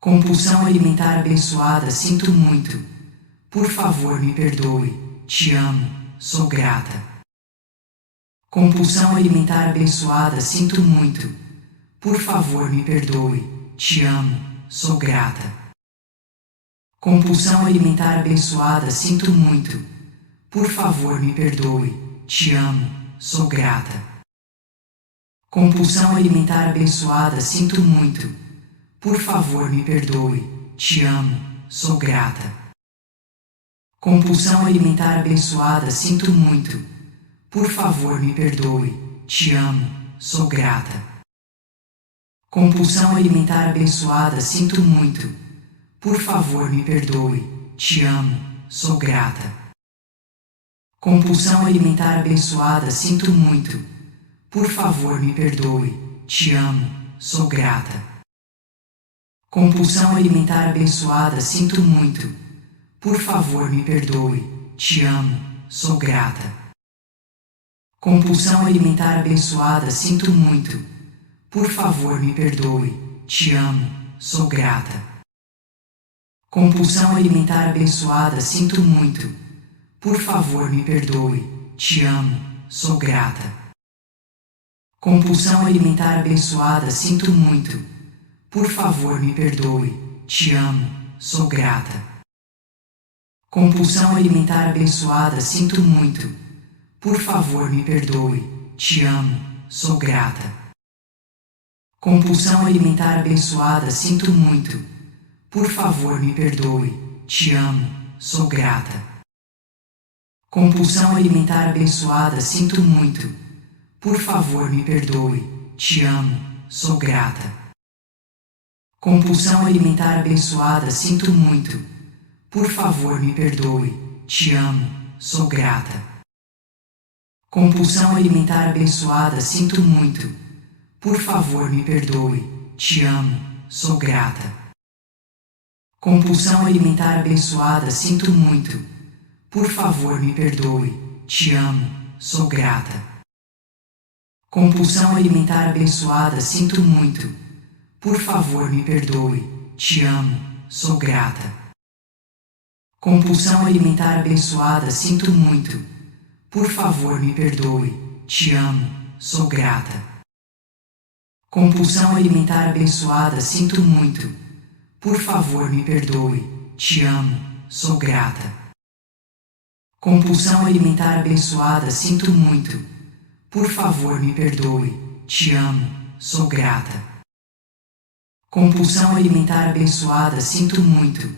Compulsão alimentar abençoada, sinto muito. Por favor, me perdoe. Te amo, sou grata. Compulsão alimentar abençoada, sinto muito. Por favor, me perdoe. Te amo, sou grata. Compulsão alimentar abençoada, sinto muito. Por favor, me perdoe. Te amo, sou grata. Compulsão alimentar abençoada, sinto muito. Por favor, me perdoe. Te amo, sou grata. Compulsão alimentar abençoada, sinto muito. Por favor, me perdoe. Te amo, sou grata. Compulsão alimentar abençoada, sinto muito. Por favor, me perdoe. Te amo, sou grata. Compulsão alimentar abençoada, sinto muito. Por favor, me perdoe. Te amo, sou grata. Compulsão alimentar abençoada, sinto muito. Por favor, me perdoe. Te amo, sou grata. Compulsão alimentar abençoada, sinto muito. Por favor, me perdoe. Te amo, sou grata. Compulsão alimentar abençoada, sinto muito. Por favor, me perdoe. Te amo, sou grata. Compulsão alimentar abençoada, sinto muito. Por favor, me perdoe. Te amo, sou grata. Compulsão alimentar abençoada, sinto muito. Por favor, me perdoe. Te amo, sou grata. Compulsão alimentar abençoada, sinto muito. Por favor, me perdoe. Te amo, sou grata. Compulsão alimentar abençoada, sinto muito. Por favor, me perdoe. Te amo, sou grata. Compulsão alimentar abençoada, sinto muito. Por favor, me perdoe. Te amo, sou grata. Compulsão alimentar abençoada, sinto muito. Por favor, me perdoe. Te amo, sou grata. Compulsão alimentar abençoada, sinto muito. Por favor, me perdoe. Te amo, sou grata. Compulsão alimentar abençoada, sinto muito. Por favor, me perdoe. Te amo, sou grata. Compulsão alimentar abençoada, sinto muito. Por favor, me perdoe. Te amo, sou grata. Compulsão alimentar abençoada, sinto muito. Por favor, me perdoe. Te amo, sou grata. Compulsão alimentar abençoada, sinto muito. Por favor, me perdoe. Te amo, sou grata. Compulsão alimentar abençoada, sinto muito.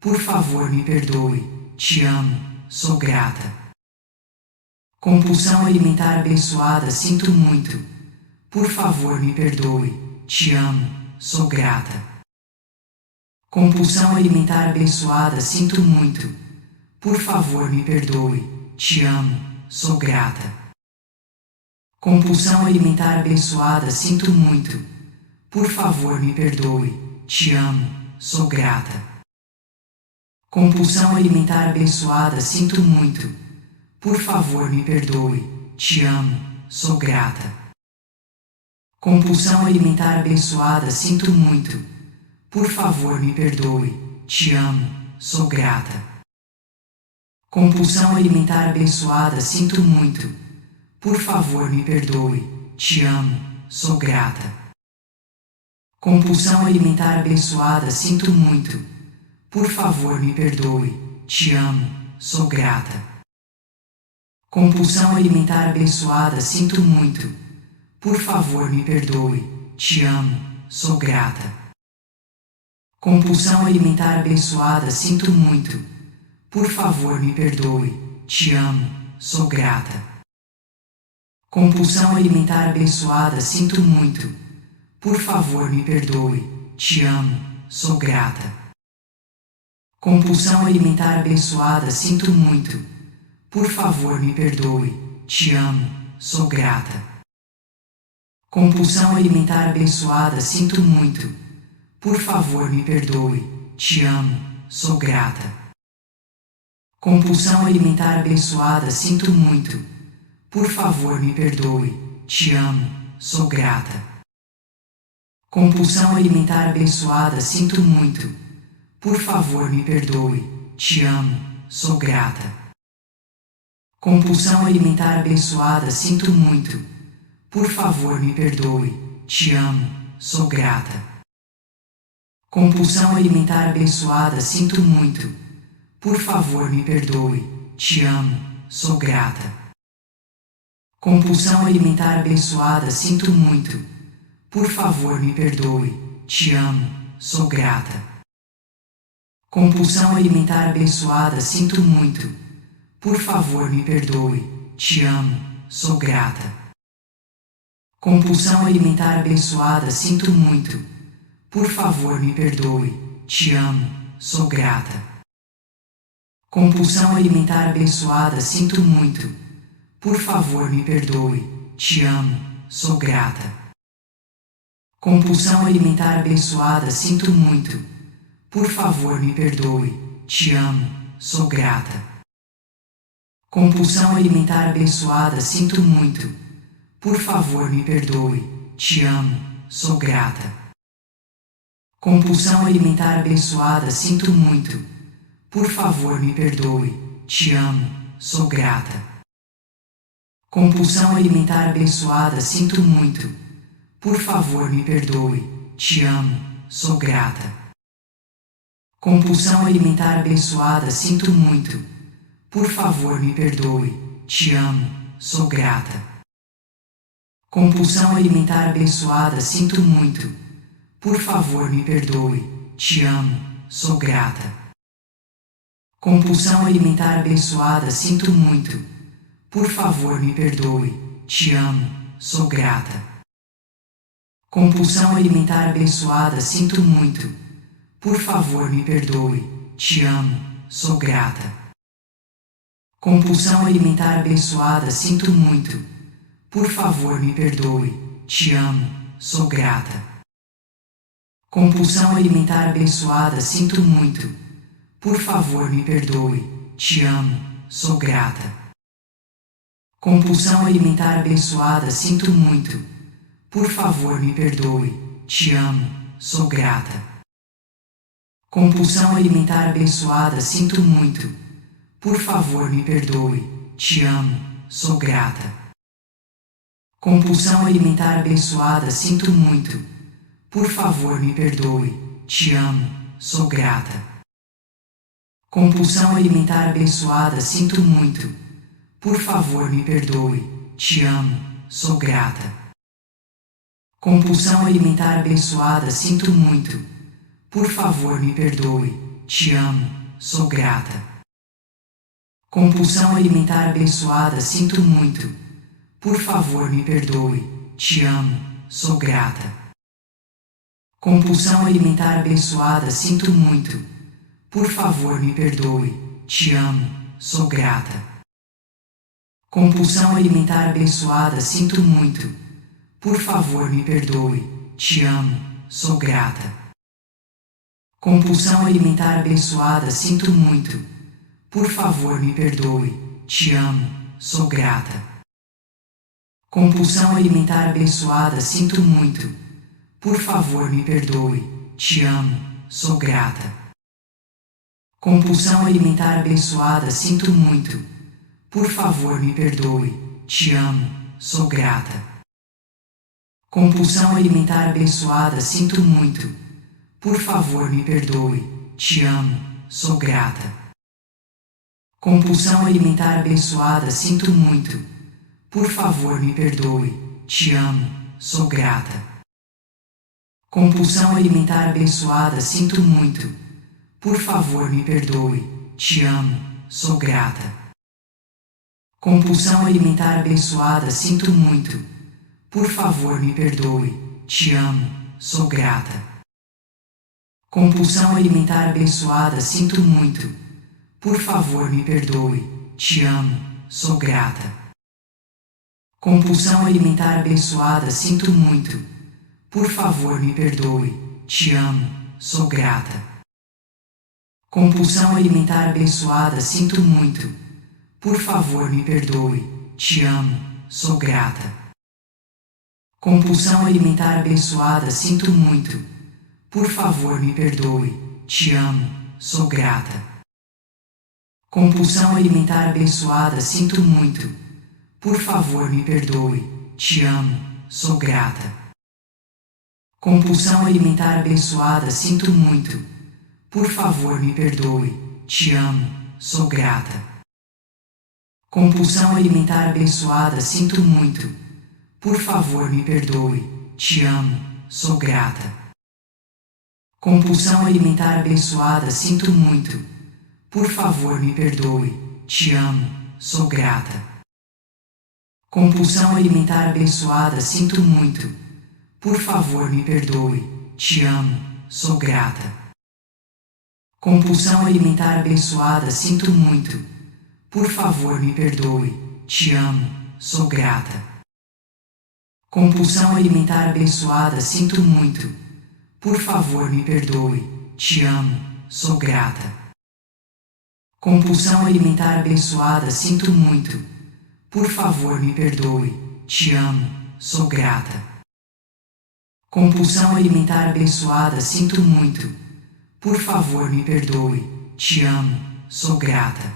Por favor, me perdoe. Te amo, sou grata. Compulsão alimentar abençoada, sinto muito. Por favor, me perdoe. Te amo, sou grata. Compulsão alimentar abençoada, sinto muito. Por favor, me perdoe. Te amo, sou grata. Compulsão alimentar abençoada, sinto muito. Por favor, me perdoe. Te amo, sou grata. Compulsão alimentar abençoada, sinto muito. Por favor, me perdoe. Te amo, sou grata. Compulsão alimentar abençoada, sinto muito. Por favor, me perdoe. Te amo, sou grata. Compulsão alimentar abençoada, sinto muito. Por favor, me perdoe. Te amo, sou grata. Compulsão alimentar abençoada, sinto muito. Por favor, me perdoe. Te amo, sou grata. Compulsão alimentar abençoada, sinto muito. Por favor, me perdoe. Te amo, sou grata. Compulsão alimentar abençoada, sinto muito. Por favor, me perdoe. Te amo, sou grata. Compulsão alimentar abençoada, sinto muito. Por favor, me perdoe. Te amo, sou grata. Compulsão alimentar abençoada, sinto muito. Por favor, me perdoe. Te amo, sou grata. Compulsão alimentar abençoada, sinto muito. Por favor, me perdoe. Te amo, sou grata. Compulsão alimentar abençoada, sinto muito. Por favor, me perdoe. Te amo, sou grata. Compulsão alimentar abençoada, sinto muito. Por favor, me perdoe. Te amo, sou grata. Compulsão alimentar abençoada, sinto muito. Por favor, me perdoe. Te amo, sou grata. Compulsão alimentar abençoada, sinto muito. Por favor, me perdoe. Te amo, sou grata. Compulsão alimentar abençoada, sinto muito. Por favor, me perdoe. Te amo, sou grata. Compulsão alimentar abençoada, sinto muito. Por favor, me perdoe. Te amo, sou grata. Compulsão alimentar abençoada, sinto muito. Por favor, me perdoe. Te amo, sou grata. Compulsão alimentar abençoada, sinto muito. Por favor, me perdoe. Te amo, sou grata. Compulsão alimentar abençoada, sinto muito. Por favor, me perdoe. Te amo, sou grata. Compulsão alimentar abençoada, sinto muito. Por favor, me perdoe. Te amo, sou grata. Compulsão alimentar abençoada, sinto muito. Por favor, me perdoe. Te amo, sou grata. Compulsão alimentar abençoada, sinto muito. Por favor, me perdoe. Te amo, sou grata. Compulsão alimentar abençoada, sinto muito. Por favor, me perdoe. Te amo, sou grata. Compulsão alimentar abençoada, sinto muito. Por favor, me perdoe. Te amo, sou grata. Compulsão alimentar abençoada, sinto muito. Por favor, me perdoe. Te amo, sou grata. Compulsão alimentar abençoada, sinto muito. Por favor, me perdoe. Te amo, sou grata. Compulsão alimentar abençoada, sinto muito. Por favor, me perdoe. Te amo, sou grata. Compulsão alimentar abençoada, sinto muito. Por favor, me perdoe. Te amo, sou grata. Compulsão alimentar abençoada, sinto muito. Por favor, me perdoe. Te amo, sou grata. Compulsão alimentar abençoada, sinto muito. Por favor, me perdoe. Te amo, sou grata. Compulsão alimentar abençoada, sinto muito. Por favor, me perdoe. Te amo, sou grata. Compulsão alimentar abençoada, sinto muito. Por favor, me perdoe. Te amo, sou grata. Compulsão alimentar abençoada, sinto muito. Por favor, me perdoe. Te amo, sou grata. Compulsão alimentar abençoada, sinto muito. Por favor, me perdoe. Te amo, sou grata. Compulsão alimentar abençoada, sinto muito. Por favor, me perdoe. Te amo, sou grata. Compulsão alimentar abençoada, sinto muito. Por favor, me perdoe. Te amo, sou grata. Compulsão alimentar abençoada, sinto muito. Por favor, me perdoe. Te amo, sou grata. Compulsão alimentar abençoada, sinto muito. Por favor, me perdoe. Te amo, sou grata. Compulsão alimentar abençoada, sinto muito. Por favor, me perdoe. Te amo, sou grata. Compulsão alimentar abençoada, sinto muito. Por favor, me perdoe. Te amo, sou grata. Compulsão alimentar abençoada, sinto muito. Por favor, me perdoe. Te amo, sou grata. Compulsão alimentar abençoada, sinto muito. Por favor, me perdoe. Te amo, sou grata. Compulsão alimentar abençoada, sinto muito. Por favor, me perdoe. Te amo, sou grata. Compulsão alimentar abençoada, sinto muito. Por favor, me perdoe. Te amo, sou grata. Compulsão alimentar abençoada, sinto muito. Por favor, me perdoe. Te amo, sou grata. Compulsão alimentar abençoada, sinto muito. Por favor, me perdoe. Te amo, sou grata. Compulsão alimentar abençoada, sinto muito. Por favor, me perdoe. Te amo, sou grata. Compulsão alimentar abençoada, sinto muito. Por favor, me perdoe. Te amo, sou grata. Compulsão alimentar abençoada, sinto muito. Por favor, me perdoe. Te amo, sou grata. Compulsão alimentar abençoada, sinto muito. Por favor, me perdoe. Te amo, sou grata. Compulsão alimentar abençoada, sinto muito. Por favor, me perdoe. Te amo, sou grata. Compulsão alimentar abençoada, sinto muito. Por favor, me perdoe. Te amo, sou grata. Compulsão alimentar abençoada, sinto muito. Por favor, me perdoe. Te amo, sou grata. Compulsão alimentar abençoada, sinto muito. Por favor, me perdoe. Te amo, sou grata. Compulsão alimentar abençoada, sinto muito. Por favor, me perdoe. Te amo, sou grata. Compulsão alimentar abençoada, sinto muito. Por favor, me perdoe. Te amo, sou grata.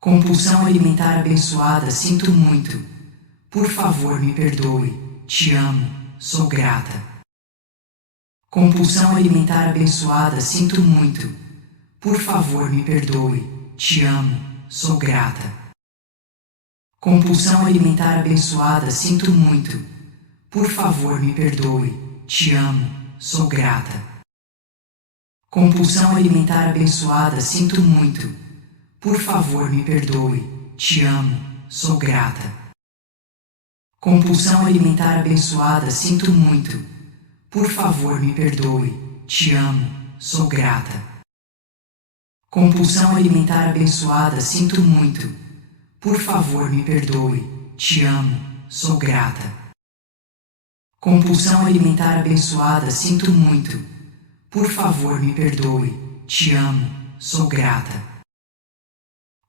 Compulsão alimentar abençoada, sinto muito. Por favor, me perdoe. Te amo, sou grata. Compulsão alimentar abençoada, sinto muito. Por favor, me perdoe. Te amo, sou grata. Compulsão alimentar abençoada, sinto muito. Por favor, me perdoe. Te amo, sou grata. Compulsão alimentar abençoada, sinto muito. Por favor, me perdoe. Te amo, sou grata. Compulsão alimentar abençoada, sinto muito. Por favor, me perdoe. Te amo, sou grata. Compulsão alimentar abençoada, sinto muito. Por favor, me perdoe. Te amo, sou grata. Compulsão alimentar abençoada, sinto muito. Por favor, me perdoe. Te amo, sou grata.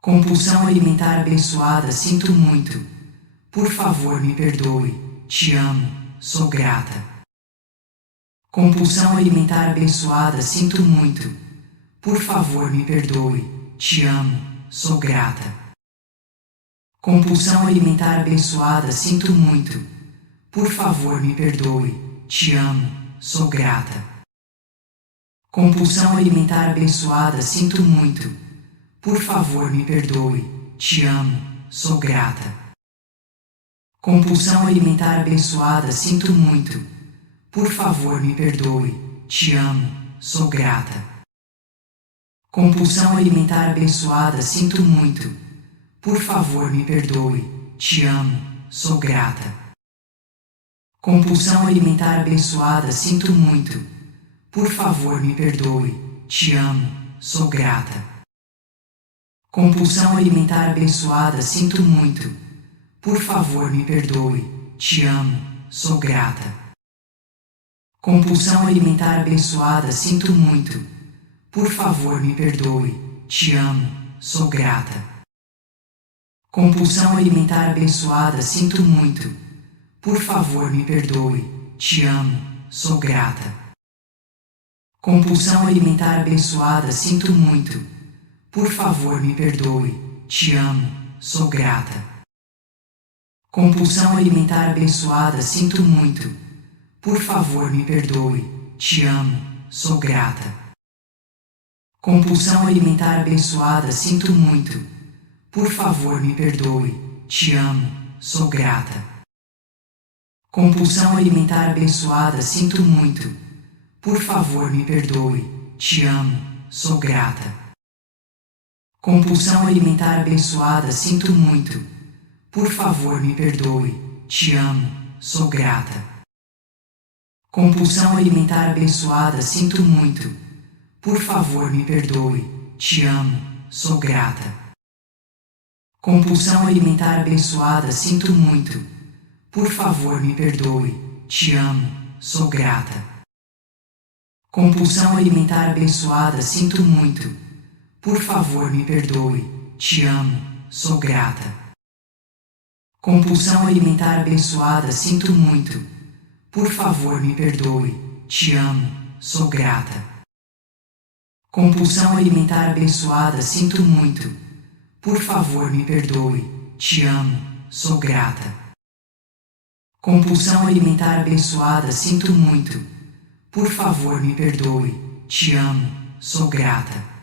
Compulsão alimentar abençoada, sinto muito. Por favor, me perdoe. Te amo, sou grata. Compulsão alimentar abençoada, sinto muito. Por favor, me perdoe. Te amo, sou grata. Compulsão alimentar abençoada, sinto muito. Por favor, me perdoe. Te amo, sou grata. Compulsão alimentar abençoada, sinto muito. Por favor, me perdoe. Te amo, sou grata. Compulsão alimentar abençoada, sinto muito. Por favor, me perdoe. Te amo, sou grata. Compulsão alimentar abençoada, sinto muito. Por favor, me perdoe. Te amo, sou grata. Compulsão alimentar abençoada, sinto muito. Por favor, me perdoe. Te amo, sou grata. Compulsão alimentar abençoada, sinto muito. Por favor, me perdoe. Te amo, sou grata. Compulsão alimentar abençoada, sinto muito. Por favor, me perdoe. Te amo, sou grata. Compulsão alimentar abençoada, sinto muito. Por favor, me perdoe. Te amo, sou grata. Compulsão alimentar abençoada, sinto muito. Por favor, me perdoe. Te amo, sou grata. Compulsão alimentar abençoada, sinto muito. Por favor, me perdoe. Te amo, sou grata. Compulsão alimentar abençoada, sinto muito. Por favor, me perdoe. Te amo, sou grata. Compulsão alimentar abençoada, sinto muito. Por favor, me perdoe. Te amo, sou grata. Compulsão alimentar abençoada, sinto muito. Por favor, me perdoe. Te amo, sou grata. Compulsão alimentar abençoada, sinto muito. Por favor, me perdoe. Te amo, sou grata. Compulsão alimentar abençoada, sinto muito. Por favor, me perdoe. Te amo, sou grata. Compulsão alimentar abençoada, sinto muito. Por favor, me perdoe. Te amo, sou grata. Compulsão alimentar abençoada, sinto muito. Por favor, me perdoe. Te amo, sou grata. Compulsão alimentar abençoada, sinto muito. Por favor, me perdoe. Te amo, sou grata. Compulsão alimentar abençoada, sinto muito. Por favor, me perdoe. Te amo, sou grata.